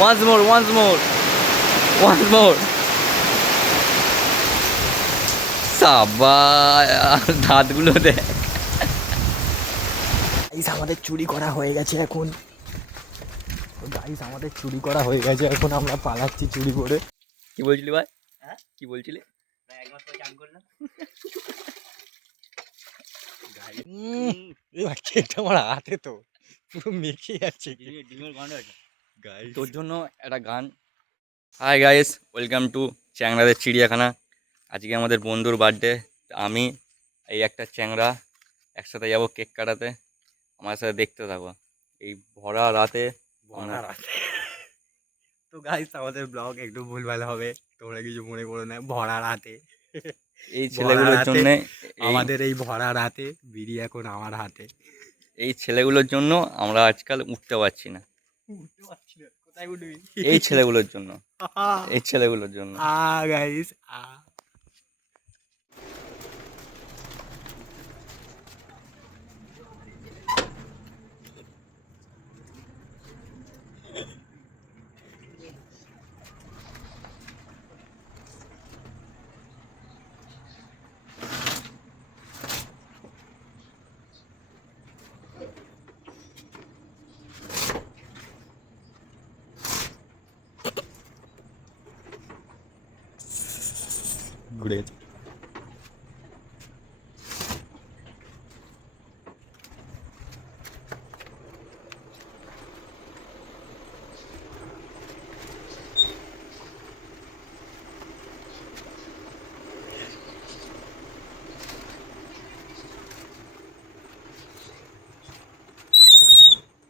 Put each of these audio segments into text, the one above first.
once more, once more, once more. সাবাস, দাঁতগুলো দেখ। গাইস আমাদের চুরি করা হয়ে গেছে এখন। গাইস আমাদের চুরি করা হয়ে গেছে এখন, আমরা পালাচ্ছি চুরি করে। কি বলছিলি ভাই? হ্যাঁ কি বলছিলি? এক মাস পরে চান করলাম। এই বাচ্চাটা আমার হাতে তো পুরো মেখে যাচ্ছে। ডিমের গন্ধ আছে গাইস। তোর জন্য একটা গান। হাই গাইস, ওয়েলকাম টু চ্যাংড়াদের চিড়িয়াখানা। আজকে আমাদের বন্ধুর বার্থডে। আমি এই একটা চ্যাংড়া একসাথে যাবো কেক কাটাতে। আমার সাথে দেখতে থাকো এই ভরা রাতে। তো গাইস আমাদের ব্লগ একটু ভুলভাল হবে, তোমরা কিছু মনে করো না। ভরা রাতে, এই ছেলেগুলোর জন্য, আমাদের এই ভরা রাতে বিড়ি এখন আমার হাতে। এই ছেলেগুলোর জন্য আমরা আজকাল উঠতে পারছি না। উঠতে পারছি না, কোথায় উঠবি? এই ছেলেগুলোর জন্য, এই ছেলেগুলোর জন্য। গাইস ঘুরে গেছে।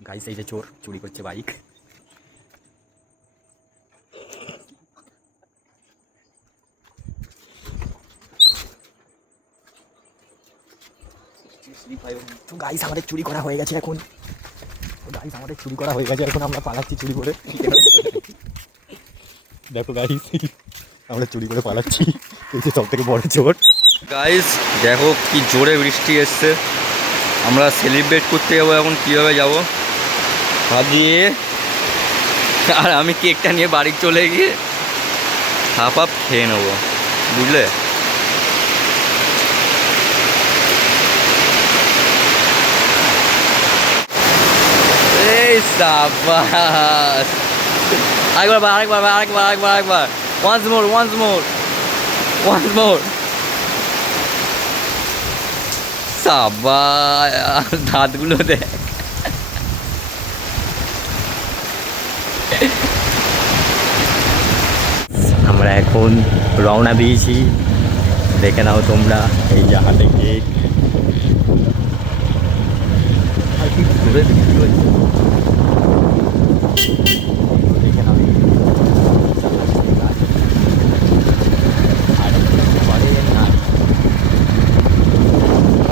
গাইস এই যে চোর চুরি করছে বাইক। তো গাইস আমাদের চুরি করা হয়ে গেছে এখন। গাইস আমাদের চুরি করা হয়ে গেছে এখন, আমরা পালাচ্ছি চুরি করে। দেখো গাইস আমরা চুরি করে পালাচ্ছি। এই যে সব থেকে বড় চোর। গাইস দেখো কি জোরে বৃষ্টি এসছে। আমরা সেলিব্রেট করতে যাবো এখন, কীভাবে যাবো ভাবিয়ে। আর আমি কেকটা নিয়ে বাড়ি চলে গিয়ে হাফ হাফ খেয়ে নেবো, বুঝলে। এই সাবাস, আরেকবার আরেকবার আরেকবার আরেকবার আরেকবার, once more, once more, once more. সাবাস, দাঁতগুলো দেখ। আমরা এখন রওনা দিয়েছি, দেখে নাও তোমরা। এই যে হাতে কেক। দেখে নাও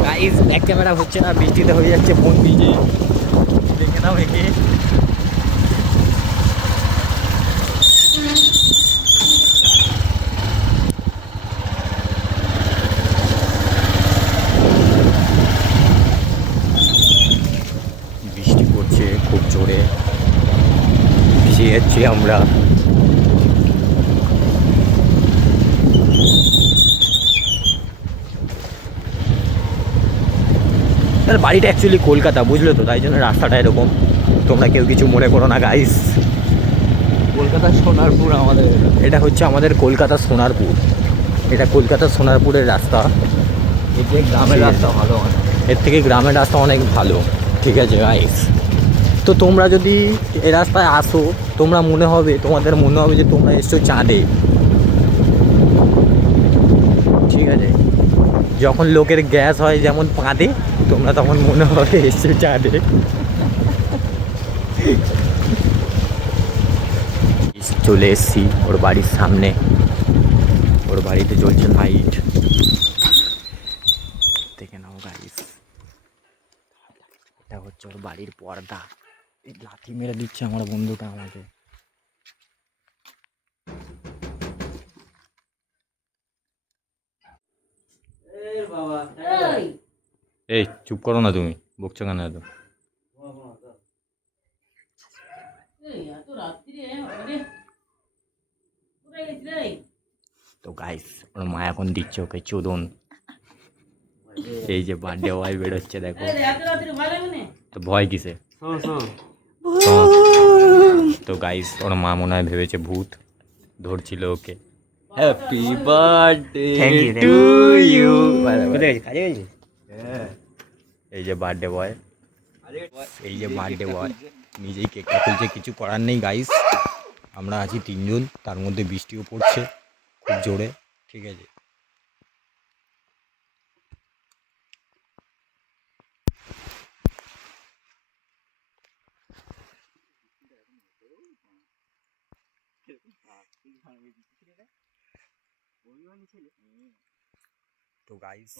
গাইস, ব্যাক ক্যামেরা হচ্ছে না, বৃষ্টিতে হয়ে যাচ্ছে ফোন ভিজে। দেখে নাও একে। বৃষ্টি পড়ছে খুব জোরে, ভিজে যাচ্ছি আমরা। বাড়িটা অ্যাকচুয়ালি কলকাতা, বুঝলে তো, তাই জন্য রাস্তাটা এরকম। তোমরা কেউ কিছু মনে করো না গাইস। কলকাতার সোনারপুর আমাদের, এটা হচ্ছে আমাদের কলকাতা সোনারপুর। এটা কলকাতা সোনারপুরের রাস্তা। এর থেকে গ্রামের রাস্তা ভালো হয়। এর থেকে গ্রামের রাস্তা অনেক ভালো, ঠিক আছে গাইস। তো তোমরা যদি এই রাস্তায় আসো, তোমাদের মনে হবে যে তোমরা এসছো চাঁদে, ঠিক আছে। যখন লোকের গ্যাস হয় যেমন পাঁদে, তোমরা তখন মনে হবে এসছো চাঁদে। চলে এসছি ওর বাড়ির সামনে। ওর বাড়িতে চলছে লাইট, দেখে নাও গাইস। এটা হচ্ছে ওর বাড়ির পর্দা। এই লাথি মেরে দিচ্ছে আমার বন্ধুটা আমাকে। এই চুপ করো না, তুমি বকছো কেন এত? তো গাইস ওর মা এখন দিচ্ছে ওকে চোদন। এই যে বার্থডে বয় বেরোচ্ছে দেখো। তো ভয় কিসে? তো গাইস ওর মা মনে হয় ভেবেছে ভূত ধরছিল ওকে। Happy birthday to you. এই যে বার্থডে বয়, এই যে বার্থডে বয় নিজেই কেকটা খুলছে। কিছু করার নেই গাইস, আমরা আছি তিনজন, তার মধ্যে বৃষ্টিও পড়ছে খুব জোরে। ঠিক আছে, তো গাইস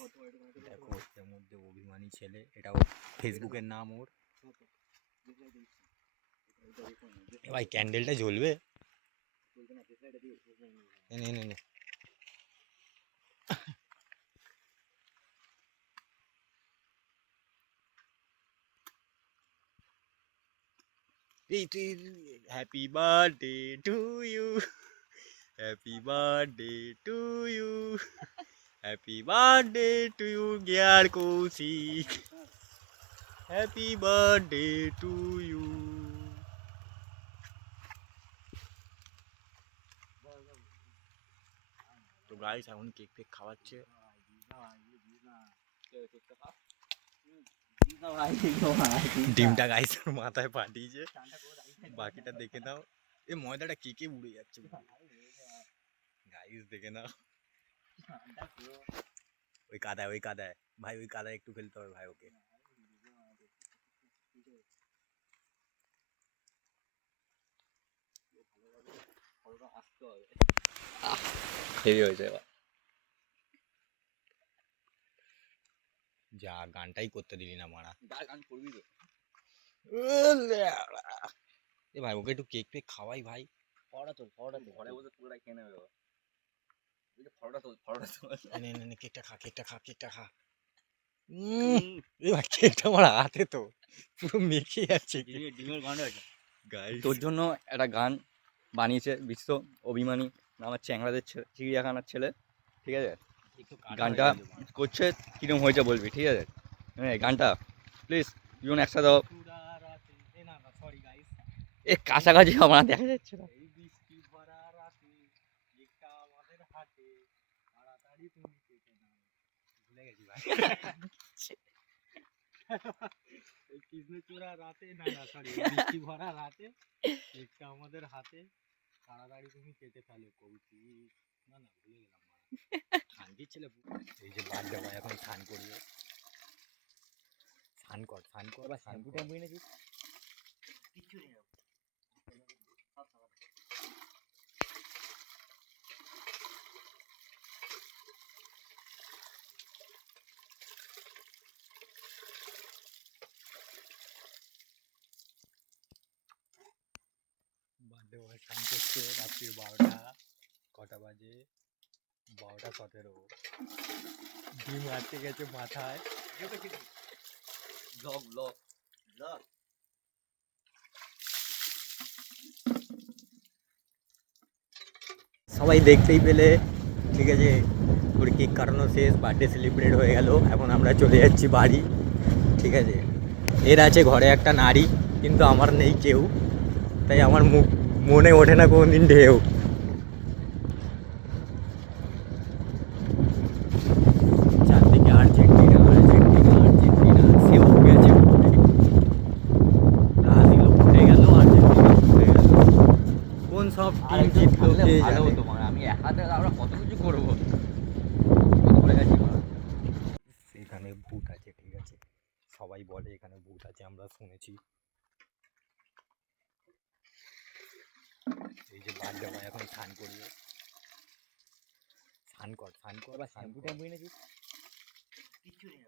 দেখো এর মধ্যে অভিমানী ছেলে, এটাও ফেসবুকের নাম ওর। এ ভাই ক্যান্ডেলটা জ্বলবে? নে নে নে। এই তুই happy birthday to you, happy birthday to you, happy birthday to you dear Kaushik, happy birthday to you. তো গাইস এখন কেক টেক খাওয়াচ্ছে। ডিমটা গাইস ওর মাথায় পাঠিয়েছে, বাকিটা দেখে নাও। এই ময়দাটা কেকে উড়ে যাচ্ছে গাইস, দেখে নাও। ওই কাদায়, ওই কাদায় ভাই, ওই কাদায় একটু ফেলতে হবে ভাই ওকে। হেভি হয়েছে এবার। যা গানটাই করতে দিলি না মারা। গান করবি তো? এ ভাই ওকে একটু কেক ফেক খাওয়াই ভাই। ফড়া তো ঘরে বসে পুরোটাই খেয়ে নেবে। ফড়া তো নে নে নে, কেকটা খা, কেকটা খা, কেকটা খা। এ ভাই কেকটা আমার হাতে তো পুরো মেখে যাচ্ছে। ডিমের গান আছে গাইস তোর জন্য একটা গান বানিয়েছে বিশ্ব অভিমানী আমার চ্যাংড়াদের চিড়িয়াখানার ছেলে। ঠিক আছে, গানটা করছে কিরম হয়েছে বলবি, ঠিক আছে? হ্যাঁ গানটা প্লিজ দুজন একসাথে দাও। এ কাছাকাছি আমার দেখা যাচ্ছে না। কৃষ্ণচূড়া রাতে, না না সরি, বৃষ্টি ভরা রাতে কেকটা আমাদের হাতে, তাড়াতাড়ি তুমি কেটে ফেলো কৌশিক। না না ভুলে গেলাম খানকির ছেলে। এই যে বার্থডে বয় এখন স্নান করিয়ে, স্নান কর, স্নান কর, শ্যাম্পু ট্যাম্পু এনেছিস? কিচ্ছু নেই। বার্থডে বয় স্নান করছে রাত্রি 12টা, কটা বাজে? 12:17। ডিম আটকে গেছে মাথায়। Blog blog blog. সবাই দেখতেই পেলে, ঠিক আছে? ওর কেক কাটানো শেষ, বার্থডে সেলিব্রেট হয়ে গেল। এখন আমরা চলে যাচ্ছি বাড়ি, ঠিক আছে? এর আছে ঘরে একটা নারী, কিন্তু আমার নেই কেউ, তাই আমার মনে ওঠে না কোনোদিন ঢেউ। চারদিকে আর্জেন্টিনা, আর্জেন্টিনা, আর্জেন্টিনা, সেও গেছে ব্রাজিলও উঠে গেল, আর্জেন্টিনা উঠে গেল। কোন সব টিম জিতলো কে জানে। তোমার আমি একাতে আমরা কত কিছু করবো। এখানে ভূত আছে, ঠিক আছে? সবাই বলে এখানে ভূত আছে, আমরা শুনেছি। এই যে বার্থডে বয় এখন স্নান করিয়ে, স্নান কর, স্নান কর, শ্যাম্পু ট্যাম্পু এনেছিস? কিচ্ছু নেই।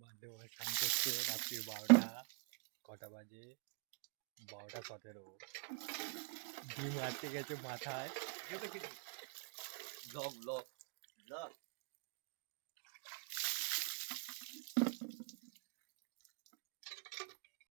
বার্থডে বয় স্নান করছে রাত্রি 12টা, কটা বাজে? 12:17। কি মারতে গেছে মাথায়। Blog blog